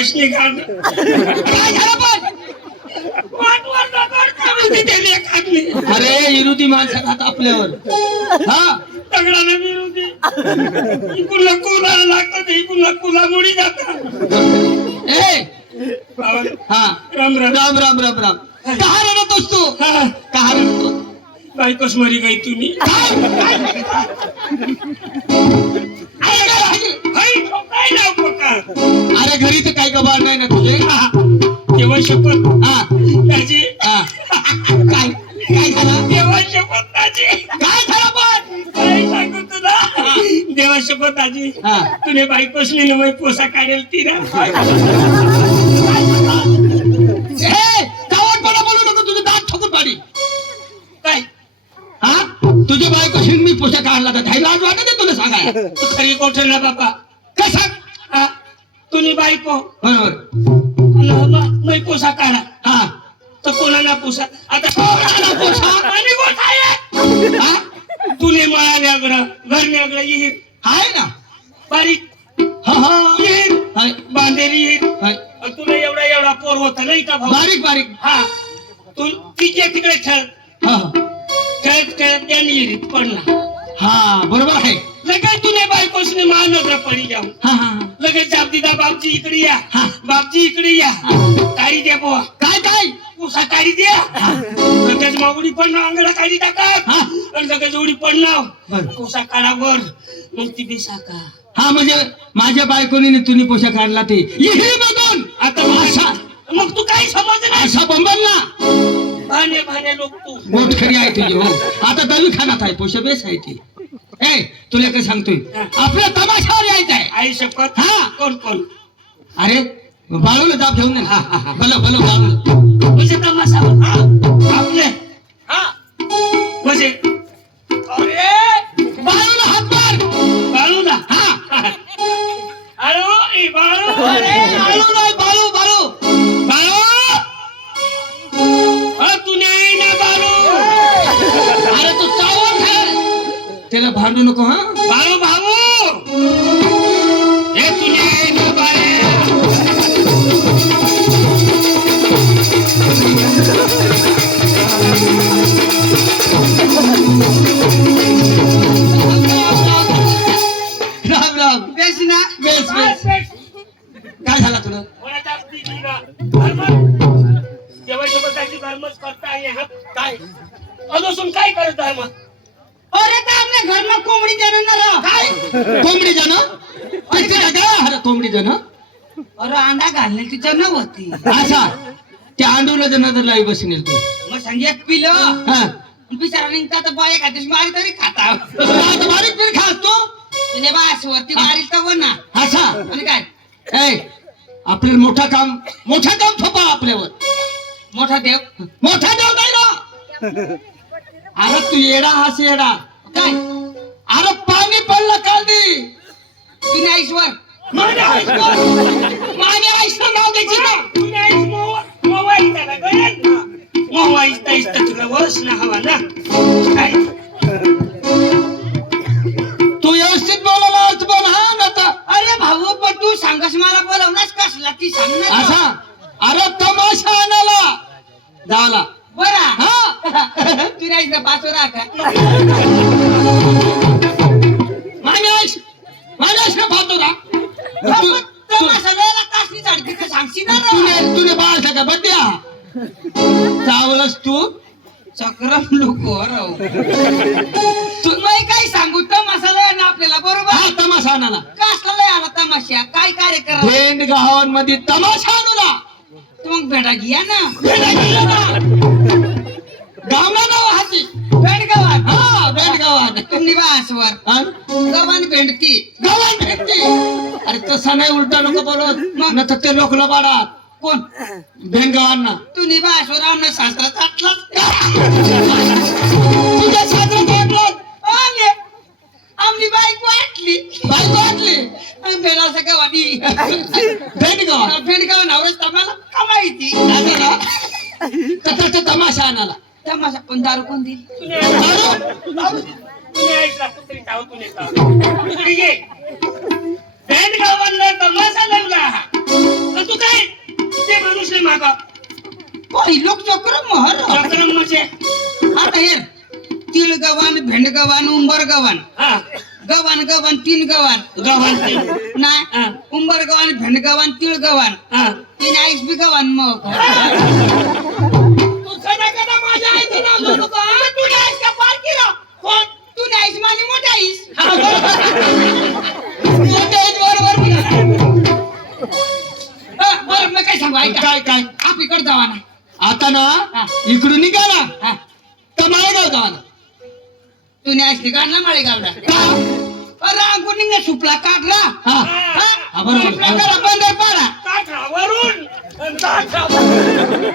असली गाणं काय झालं पण? वाटवर दगड दिली खाल्ली अरे विरोधी माणसं खात आपल्यावर. हा दगडाला विरोधी इकडला कुलाला लागतात इकडला कुलामुळी जातात. ए बाबा, हा राम राम राम राम राम राम. कहा रडतोस तू? हा कहा रडतो? बायकोच मरी गई तुम्ही काय नाव पका अरे घरी तर काय गबाळ नाही ना तुझे? देवा शपथ हा ताजी हा काय काय झालं? देवा शपथ ताजी काय झालं पण? काय सांगू तुला देवा शपथ ताजी हा. तुने बायकोच नाही पोसा काढेल ती ना ए गावातपणा बोलू नको, तुझे दात ठोकून पाडी. काय हा तुझी बायको शिंगमी पोषा काढला तर काही लाज वाटत तुला सांगाय? तू खरी गोठ ना बाबा कसा? हा तुनी बायको बरोबर. मै पोसा काढा हा तर कोणाला पोसा आता कोणाला पोसा? आणि गोठा आहे हा तुने मळा वेगळं घर वेगळं येईल आहे ना. बारीक हा हा येईल हाय, बांधेली येईल हाय. तुला एवढा पोर होता नाही का भाऊ बारीक बारीक. हा तू तिच्या तिकडे हा हा. खेळत त्याने येईल पडला हा बरोबर आहे. लगेच तुने बायकोसने महानगर पडी जाऊ हा हा लगेच जाप दिदा बापजी इकडे या हा. बापजी इकडे या काढी द्या बुवा काय काय? उसा काढी द्या लगेच मावडी पण अंगडा काढी टाकत हा. आणि लगेच उडी पडणार बरं. उसा काढावर मग ती बेसाका हा म्हणजे माझ्या बायकोनी तुम्ही पोषा काढला ते हे बघून आता असा मग तू काही समज नाही असा बंबल ना. भाने लोक तू गोट खरी आहे तुझी. हो आता दवी खानात आहे पोषा बेस आहे ती. ए तुला काय सांगतोय आपल्या तमाशावर यायचं आहे. आई शपथ हा. कोण अरे बाळूला दाब घेऊन ये ना. भलं भलं बाळूला. म्हणजे तमाशा आपले हा म्हणजे अरे बाळूला हात मार. बाळूला हा अरे ए बाळू अरे बाळू नाही बाळू बाळू बाळू तू नाही ना बाळू अरे तू चावत आहे त्याला भांडू नको. हा बाळू भाऊ हे तू नाही ना बाळे राम राम. बेस ना बेस बेस. काय झाला तुला? देवासोबताची धर्मच करता आहे काय अजून काय करत धर्म अरे का आपल्या घर में कोंबडी जनणार काय कोंबडी जन अरे कोंबडी जन अरे अंडा घालणे ती जन होती असा त्या अंडूला जन तर लाई बसनेल तू. मग संजय पिलं हा बिचारा निघता तर बाय खातेस मारी तरी खाता आता बारीक पीठ खास तू. तुने बास वरती मारी तर ना असा आणि काय ए आपल्याला मोठा काम थोपा आपल्यावर. मोठा देव मोठा देव नाही ना. अरे तू येडा हास येडा. काय अरे पाणी पडलं कांदी तुने ईश्वर माने आईचं नाव द्यायची ना. तू व्यवस्थित बोलायला बोल. हा ना आता अरे भाऊ पण तू सांगस मला बोलवलास कसला ती सांगणार असा अरे तमाशा आणायला झाला. बरा हा तू नाही ना पाचवर आता मानेश ना पाहतो ना. सगळ्याला कासनी साडकी का सांगशील ना तुने बाळ का बद्या चावलंस तू चक्रम लोक तुम्ही काय सांगू तमाशाला आहे ना आपल्याला बरोबर हा तमाशा आणायला. कसला आला तमाशा काय कार्यक्रम भेंड गावांमध्ये तमाशा आणूला. तू मग भेटा घ्या ना गावना नाव हाती भेंडगावात हा भेंड गावात तुम्ही बासवर हा? गव्हाण भेंडती गावात भेटते. अरे तसा नाही उलटा नको बोलत मग तर ते लोकला बाडात कोण भेंड गावांना तुम्ही बासवर आमना शास्त्रात आटलाच तुझ्या साजरात वाटलं आले आमची बाईक वाटली बायको वाटली भेडाचा गव्हाणी भेंड गावात भेंडगाव नवरच आम्हाला कमाईची तर तमाशा आणायला. तमाशा पण दारू कोण दिली गावांना तमाशा लागला तू का पहिलो चक्र महर चक्रम म्हणजे आता हे तिळ गव्हाण भेंड गव्हाण उंबर गव्हाण हा गव्हाण गव्हाण तीन गव्हाण गव्हाणची नाही हा. उंबर गव्हाण भेंड गव्हाण तिळ गव्हाण हा तीन आईस बी गव्हाण मग तू सदा कदा माझ्या आईचं नाव घेऊ नको हा? तू नाहीस का पार केलं कोण तू नाहीस माझी मोठा आईस मोठा आईस बरोबर बरं मग काय सांगू ऐका काय काय आपलीकडे जावा ना आता ना हा. इकडून निघाला हा तर माळेगाव जावा ना तू नाहीस काढला माळेगावला का? रांगून निघा सुपला काढला हा हा. हा, बरोबर. सुपला काढला, बंदर पाडा काठावरून आणि काठावरून.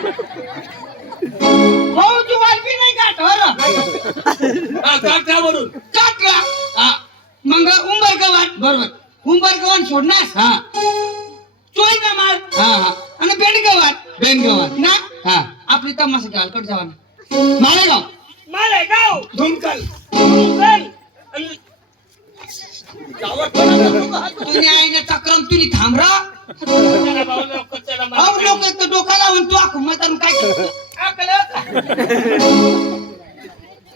भाऊ तू वालपी नाही काढ हा, काठावरून काढला हा. मग उंबर गव्हाण बरोबर उंबर गव्हाण सोडणार हा चोईचा माल हा हा आणि बेड गव्हाण बेनगाव ना हा आपली तमाशा घ्याल कडे जावा ना माळेगाव मालेगाव धुमकल धुमकल आणि गावात कोणाला नको हात तुम्ही आईने तक्रम तुम्ही थांबरा चला भाऊ लवकर चला भाऊ लोक एक तर डोका लावून तू आखू मैदान काय करतो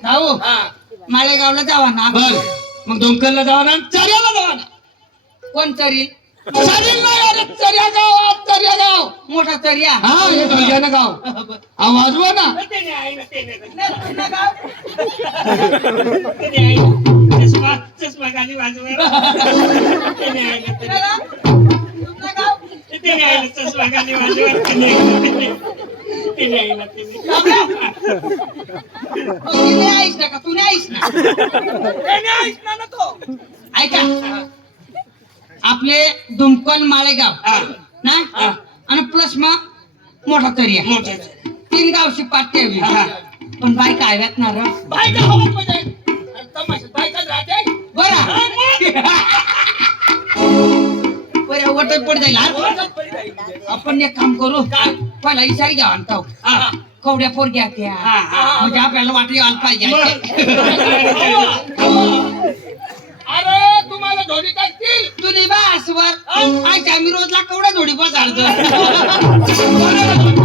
भाऊ हा माळेगावला जावा ना बर मग डोंकरला जावा ना चर्याला जावा ना कोण तरी चर्याला नाही अरे चर्या गाव मोठा तरी हा हे भैयानं गाव आवाज वा ना ते आहे ना ते आहे चष्मा चष्मा खाली वाजवा ते आहे ना ते आहे ना चष्मा खाली वाजवा ते आहे ना तुम्ही आईस ना का तू नाही आईस ना नको ऐका आपले दुमकन माळेगाव हा. ना हा. आणि प्लस मग मोठा तरी आहे. मोठे तीन गावची पाठी आहे हा. पण बायका हव्यात ना र बायका हवात मध्ये तमाशा बायकाच राहते बरं बरं वटत पड जाईल हा? आपण एक काम करू पहिला इशारी घ्या आणतो कवड्या पोर घ्या त्या हा, हा. म्हणजे आपल्याला वाटली आल पाहिजे अरे तुम्हाला धोनी काढतील तुम्ही बासवर आयच्या आम्ही रोजला कवड्या जोडी बसाडतो बरोबर.